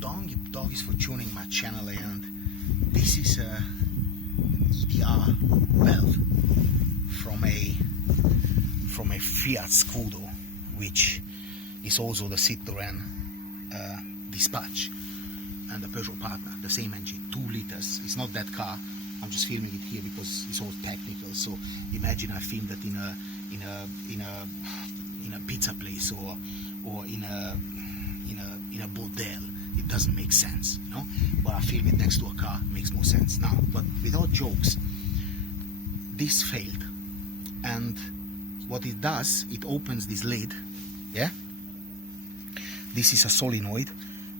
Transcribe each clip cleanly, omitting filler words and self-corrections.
dog is for tuning my channel, and this is a EGR valve from a Fiat Scudo, which is also the Citroen Dispatch and the Peugeot Partner, the same engine, 2 liters. It's not that car. I'm just filming it here because it's all technical. So imagine I filmed it in a pizza place or in a bordel. It doesn't make sense, you know. But I film it next to a car, makes more sense. Now, but without jokes, this failed, and what it does, it opens this lid. Yeah. This is a solenoid.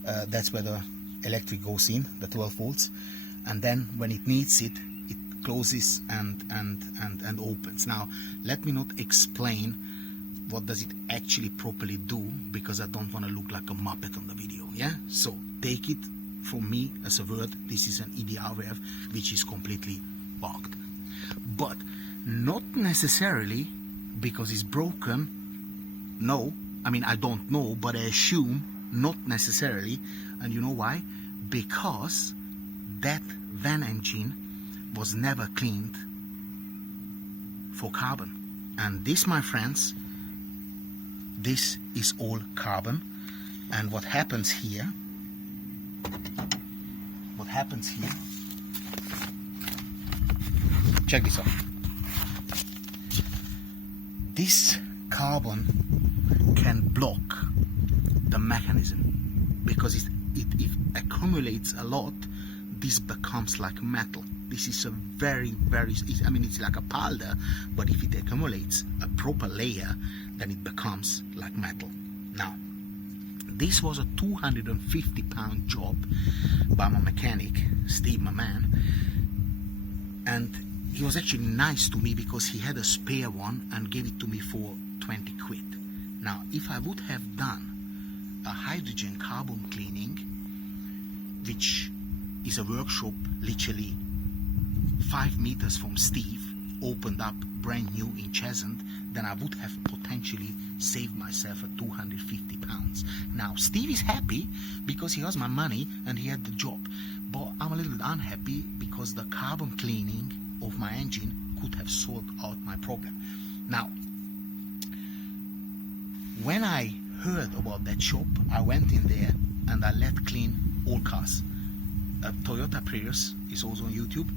That's where the electric goes in, the 12 volts, and then when it needs it, it closes and opens. Now, let me not explain what does it actually properly do, because I don't want to look like a muppet on the video. Yeah, so take it from me as a word. This is an EGR valve which is completely bugged, but not necessarily because it's broken. No, I mean, I don't know, but I assume not necessarily. And you know why? Because that van engine was never cleaned for carbon, and this, my friends, this is all carbon. And what happens here, check this out. This carbon can block the mechanism, because if it accumulates a lot, this becomes like metal. This is a very, I mean, it's like a powder, but if it accumulates a proper layer, then it becomes like metal. Now, this was a 250-pound job by my mechanic, Steve, my man, and he was actually nice to me because he had a spare one and gave it to me for 20 quid. Now, if I would have done a hydrogen carbon cleaning, which is a workshop literally 5 meters from Steve, opened up brand new in Cheshunt, then I would have potentially saved myself at 250 pounds. Now, Steve is happy because he has my money and he had the job, but I'm a little unhappy because the carbon cleaning of my engine could have sorted out my problem. Now, when I heard about that shop, I went in there and I let clean all cars. A Toyota Prius is also on YouTube,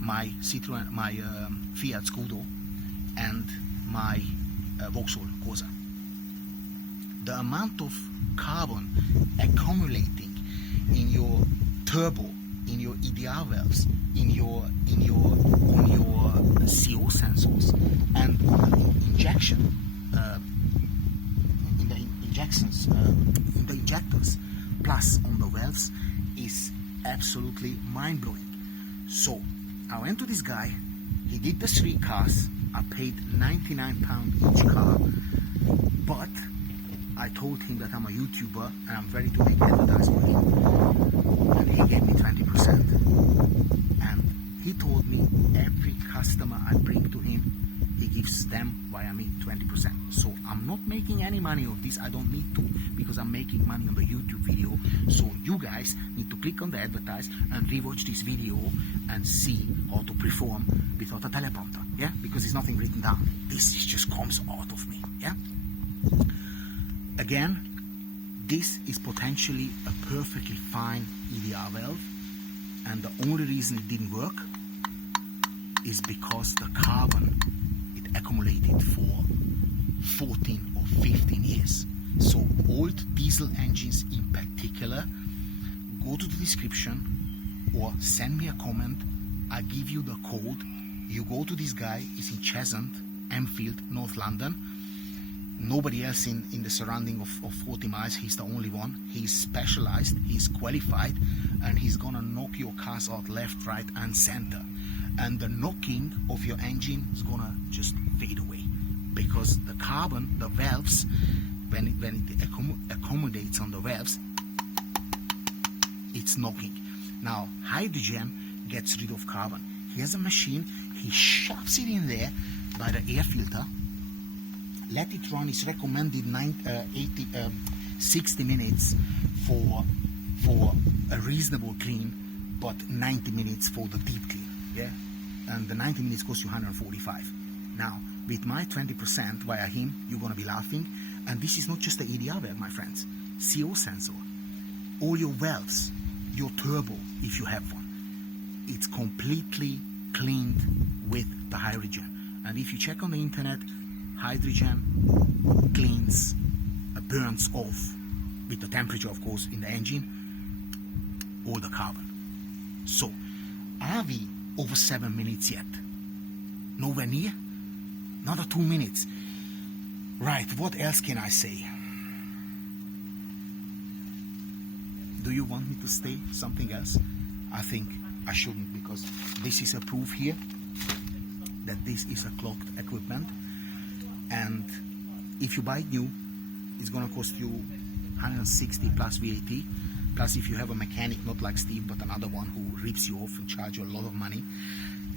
my Citroen, my Fiat Scudo, and my Vauxhall Corsa. The amount of carbon accumulating in your turbo, in your EGR valves, on your CO sensors, and on the injection, in the injectors, plus on the valves, is absolutely mind-blowing. So I went to this guy, he did the 3 cars, I paid £99 each car, but I told him that I'm a YouTuber and I'm ready to make advertisement, and he gave me 20%. And he told me every customer I bring to him, he gives them via me 20%. So I'm not making any money of this. I don't need to, because I'm making money on the YouTube video. So you guys need to click on the advertise and rewatch this video and see how to perform without a teleprompter. Yeah, because there's nothing written down. This just comes out of me. Yeah. Again, this is potentially a perfectly fine EGR valve, and the only reason it didn't work is because the carbon accumulated for 14 or 15 years. So old diesel engines in particular, go to the description or send me a comment. I give you the code. You go to this guy, he's in Cheshunt, Enfield, North London. Nobody else in the surrounding of 40 miles. He's the only one. He's specialized, he's qualified, and he's gonna knock your cars out left, right, and center. And the knocking of your engine is gonna just fade away, because the carbon, the valves, when it accommodates on the valves, it's knocking. Now, hydrogen gets rid of carbon. He has a machine, he shoves it in there by the air filter, let it run. It's recommended 60 minutes for for a reasonable clean, but 90 minutes for the deep clean, yeah? And the 90 minutes costs you 145. Now, with my 20% via him, you're gonna be laughing. And this is not just the EGR valve, my friends. CO sensor, all your valves, your turbo, if you have one, it's completely cleaned with the hydrogen. And if you check on the internet, hydrogen cleans, burns off with the temperature, of course, in the engine, all the carbon. So, are we over 7 minutes yet? Nowhere near? Another 2 minutes. Right, what else can I say? Do you want me to say something else? I think I shouldn't, because this is a proof here that this is a clocked equipment, and if you buy it new, it's gonna cost you 160 plus VAT. Plus, if you have a mechanic, not like Steve, but another one who rips you off and charge you a lot of money,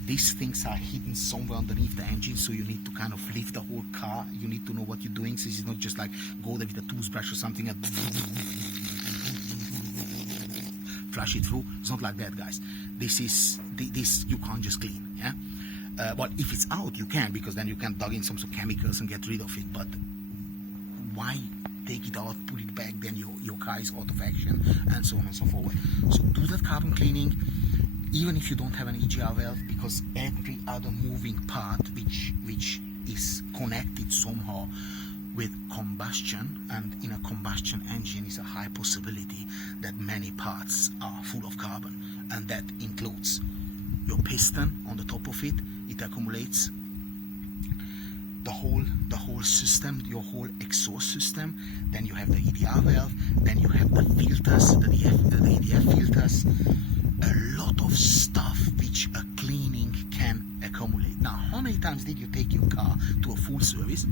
these things are hidden somewhere underneath the engine, so you need to kind of lift the whole car. You need to know what you're doing, so it's not just like go there with a toothbrush or something and flush it through. It's not like that, guys. This you can't just clean, yeah? Well, if it's out, you can, because then you can dug in some chemicals and get rid of it, but why take it out, put it back, then your car is out of action, and so on and so forth. So do that carbon cleaning, even if you don't have an EGR valve, because every other moving part which is connected somehow with combustion, and in a combustion engine is a high possibility that many parts are full of carbon, and that includes your piston on the top of it. It accumulates the whole system, your whole exhaust system. Then you have the EGR valve, then you have the filters, the EDF filters, a lot of stuff which a cleaning can accumulate. Now, how many times did you take your car to a full service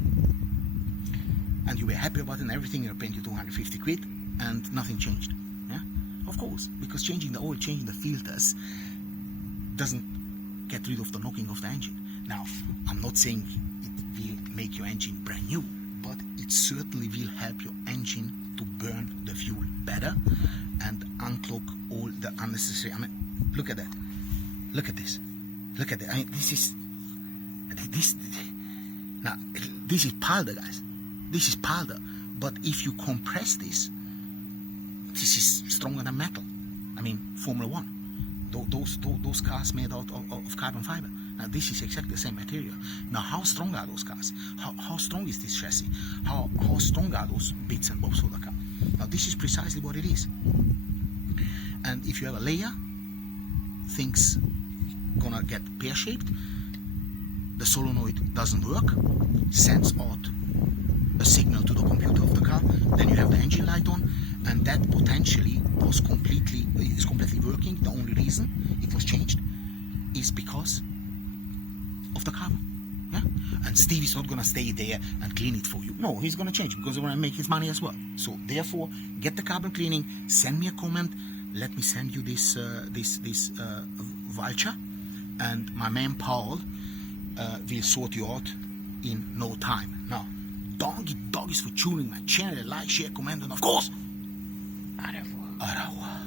and you were happy about it and everything, and paid you 250 quid and nothing changed? Yeah, of course, because changing the oil, changing the filters doesn't get rid of the knocking of the engine. Now, I'm not saying it will make your engine brand new, but it certainly will help your engine to burn the fuel better and unclog all the unnecessary. I mean, look at that. Look at this. Look at that. I mean, this is powder, guys. This is powder. But if you compress this is stronger than metal. I mean, Formula One. Those cars made out of carbon fiber. Now this is exactly the same material. Now how strong are those cars? How strong is this chassis? How strong are those bits and bobs for the car? Now this is precisely what it is. And if you have a layer, things gonna get pear-shaped. The solenoid doesn't work, sends out a signal to the computer of the car. Then you have the engine light on, and that potentially is completely working. The only reason it was changed is because of the carbon. Yeah? And Steve is not gonna stay there and clean it for you. No, he's gonna change, because he wanna make his money as well. So therefore, get the carbon cleaning, send me a comment, let me send you this voucher, and my man Paul will sort you out in no time. Now, doggies for tuning my channel, like, share, comment, and of course, au revoir.